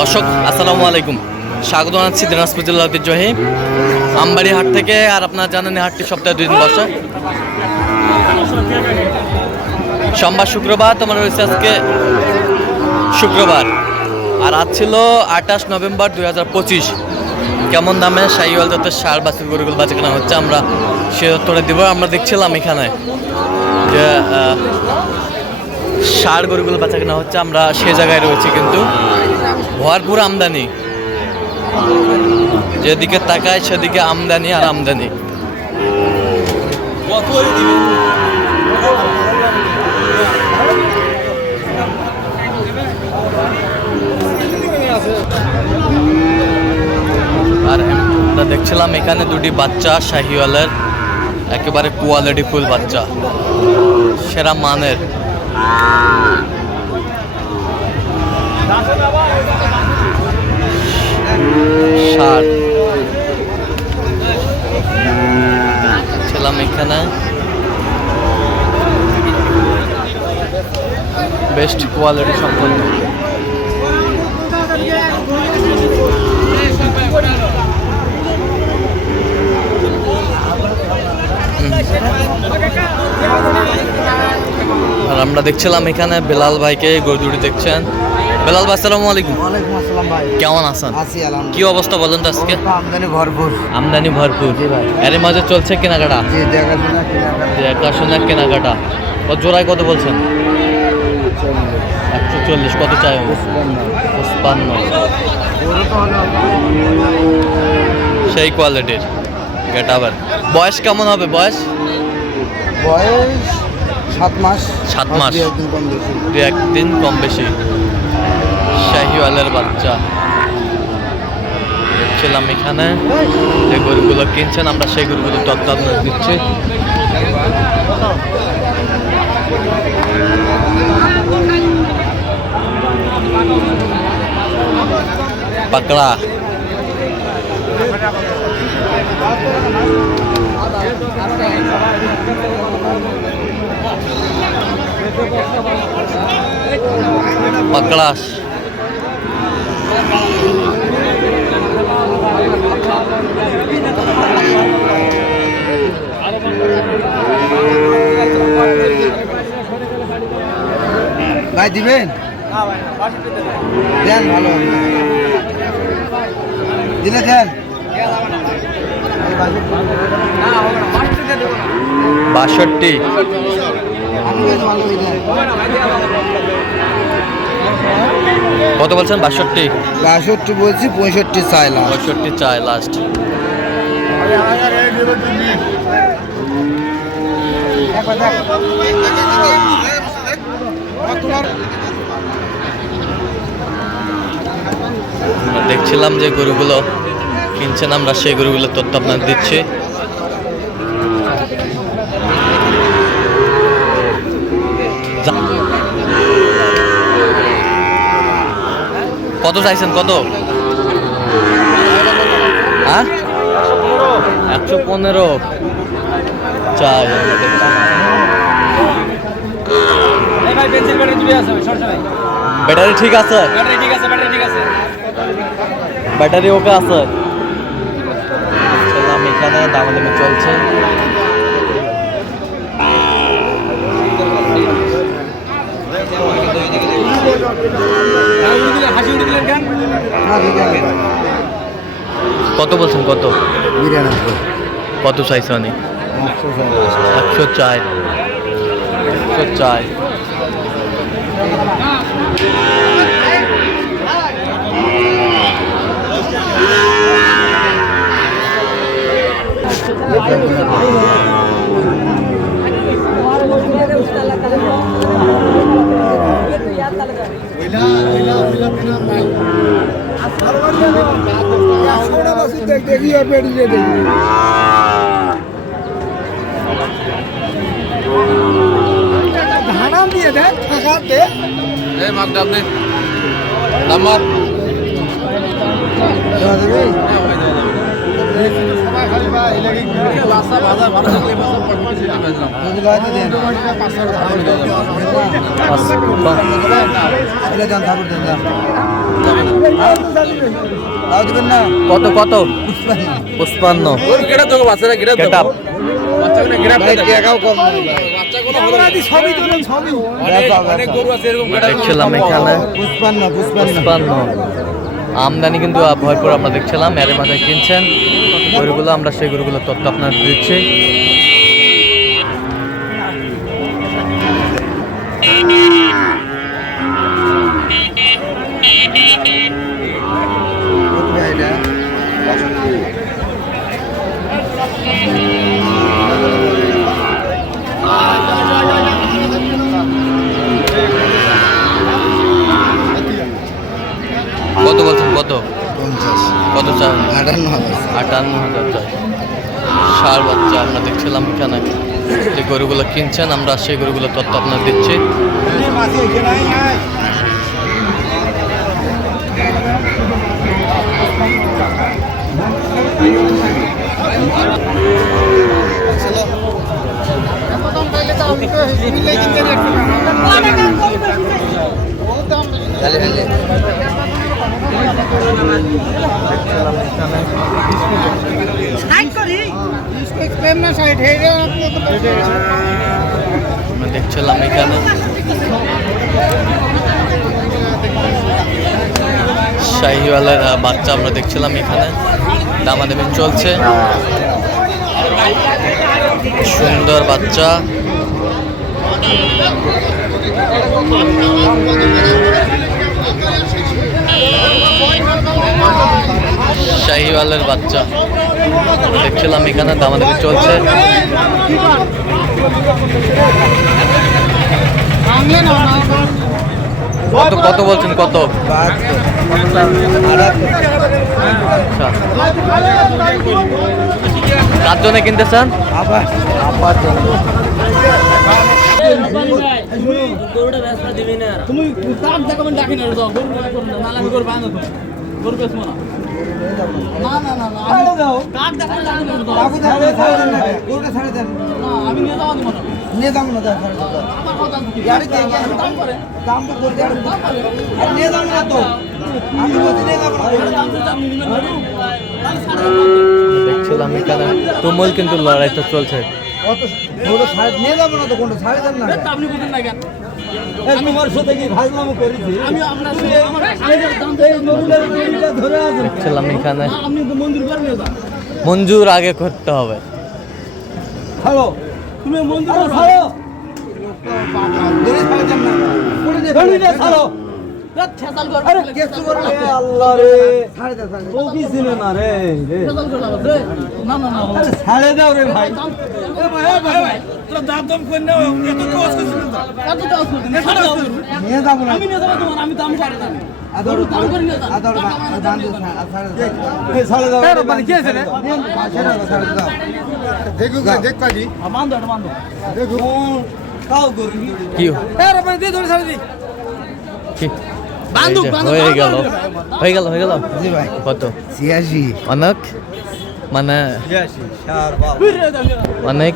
দর্শক, আসসালামু আলাইকুম। স্বাগত জানাচ্ছি দিনাজপুর জেলা ঐতিহ্যবাহী আমবাড়ি হাট থেকে, আর আপনারা জানেন হাটটি সপ্তাহে দুই দিন বসে। সোমবার শুক্রবার, তোমার রয়েছে আজকে শুক্রবার। আর আজ ছিল আঠাশ নভেম্বর দুই হাজার পঁচিশ। কেমন দামে শাহিওয়াল জাতের সার বাছুর গরুগুলো বাঁচে কেনা হচ্ছে, আমরা সে তথ্যটা দিব। আমরা দেখছিলাম এখানে যে সার গরুগুলো বাঁচা কেনা হচ্ছে, আমরা সে জায়গায় রয়েছি কিন্তু। ভরপুর আমদানি। যেদিকে তাকায় সেদিকে আমদানি আর আমদানি। আর আমরা দেখছিলাম এখানে দুটি বাচ্চা, শাহিওয়ালের, একেবারে কোয়ালিটি ফুল বাচ্চা, সেরা মানের। সার ছিলাম এখানে। বেস্ট কোয়ালিটি সম্পন্ন। আর আমরা দেখছিলাম এখানে বেলাল ভাইকে গরু দেখছেন। বেলাল ভাই আসসালামু আলাইকুম। ওয়ালাইকুম আসসালাম ভাই। কেমন আছেন? আছি কি অবস্থা বলেন তো আজকে? আমদানি ভরপুর। আমদানি ভরপুর। এর মাঝে চলছে কেনাকাটা? জি দেখাশোনা কেনাকাটা। দেখাশোনা কেনাকাটা। ও জোড়ায় কত বলছেন? একশো চল্লিশ। কত চাই পঁচপান্ন। সেই কোয়ালিটির। গেট আবার। বয়স কেমন হবে? বয়স? বয়স সাত মাস। সাত মাস। দু একদিন কম বেশি। শাহিওয়ালের বাচ্চা। দেখছিলাম এখানে যে গরুগুলো কিনছেন আমরা সেই গরুগুলো তত্ত্বাবধান দিচ্ছি। পাকড়া। পাকড়াস ভাই দিবেন দেন ভালো দিলে দেন বাষট্টি হয়ে কত বলছেন বাষট্টি বাষট্টি বলছি পঁয়ষট্টি চাইলাম পঁয়ষট্টি চায় লাস্ট আমরা দেখছিলাম যে গরুগুলো কিনছেন, আমরা সেই গরুগুলো তথ্য আপনার দিচ্ছি। কত চাইছেন, কত? হ্যাঁ? একশো পনেরো। চাই ভাই পেন্সিল ব্যাটারি দুটোই আছে ভাই, সমস্যা নাই। ব্যাটারি ঠিক আছে? ব্যাটারি ঠিক আছে, ব্যাটারি ঠিক আছে। ব্যাটারি ওকে আছে। ছিলাম এখানে দামাদামি চলছে? কত বলছেন কত? কত চাইছে অনেক একশো চার। একশো চার। ধানাম দিয়ে দেন টাকাতে না। কত কত? পঁচপান্ন ওর গেটা তো বাচ্চারা বাচ্চাগুলো টাকাও কম। দেখছিলাম এখানে। পুষ্পান্ন আমদানি কিন্তু ভরপুর আমরা দেখছিলাম। এর মাথায় কিনছেন। গরুগুলো আমরা সেই গরুগুলোর তথ্য আপনার দিচ্ছি। আমরা দেখছিলাম এখানে যে গরুগুলো কিনছেন আমরা সেই গরুগুলো তথ্য আপনার দিচ্ছি। আমরা দেখছিলাম এখানে। শাহিওয়ালের বাচ্চা আমরা দেখছিলাম এখানে। দামাদামি চলছে। সুন্দর বাচ্চা। শাহিওয়ালের বাচ্চা। দেখছিলাম এখানে দামাদামি চলছে। কত কত বলছেন, কত? কার জন্য কিনতে চান তুমি তার দেখাবেন ডাকি না বাঁধো না না না না না আমি দাও কার দেখাবেন দাও কাকু ছাড়ে ছাড়ে না গরুটা ছাড়ে দেন না আমি নিয়ে যাওয়া না নিয়ে যাব না দাও আমার কথা গাড়ি দিয়ে গিয়ে দাম করে দাম তো করতে আর আর নিয়ে যাব না তো আমি বলছি নিয়ে যাব না দাম তো দাম নিবেন না তাহলে সাড়ে দেখছিলাম এখানে। তুমুল কিন্তু লড়াইটা চলছে। কত গরু ছাড়ে নিয়ে যাব না তো কোনটা? ছাড়ে দেন না। আপনি বুঝেন না কেন? তোমার সাথে কি ভাজলামো করেছি? আমি আপনার সাথে আমার আইনের দাম তো এই নরুলের ধরে আছে। এখানে। আপনি তো মঞ্জুর আগে করতে হবে। তুমি মঞ্জুর ছাড়ো। ছাড়ে। ছাড়ে দাও রে ভাই। দাম তোরা দাম দাম করে নাও এত কাজ করছিস না। এত কাজ করছিস না। ছাড় দাও নিয়ে যাব না। আমি নিয়ে যাব তোমার আমি দাম ছাড়ে দাম আদর দাম করে নিয়ে যান আদর বান্ধে ছাড়ে ছাড়ে দাও। রে মানে কি আছে রে? ছাড়ে ছাড়ে দাও। দেখো দেখ পাজি মান দাও মান দেখো। কাও গরু কি এ মানে দিয়ে ধরে ছাড়ে দি। কি? বান্দুক, বান্দুক, হয়ে গেল। হয়ে গেল হয়ে গেল। জি ভাই। কত? ছিয়াশি। অনেক? মানে অনেক?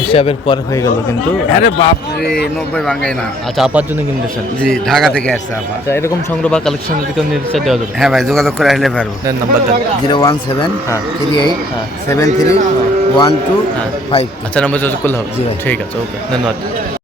হিসাবের পর হয়ে গেল কিন্তু। আরে বাপ রে নব্বই ভাঙাই না। আচ্ছা আপার জন্য কিনতেছেন জি ঢাকা থেকে আসছে আপা। আচ্ছা এরকম সংগ্রহ বা কালেকশন যদি কেউ নির্দেশ দেওয়া যাবে। হ্যাঁ ভাই যোগাযোগ করে আসলে পারব। নাম্বার দেন। জিরো ওয়ান সেভেন হ্যাঁ। থ্রি এইট হ্যাঁ। সেভেন থ্রি ওয়ান টু হ্যাঁ। ফাইভ। আচ্ছা নাম্বার যোগাযোগ করলে হবে। জি ভাই। ঠিক আছে ওকে ধন্যবাদ।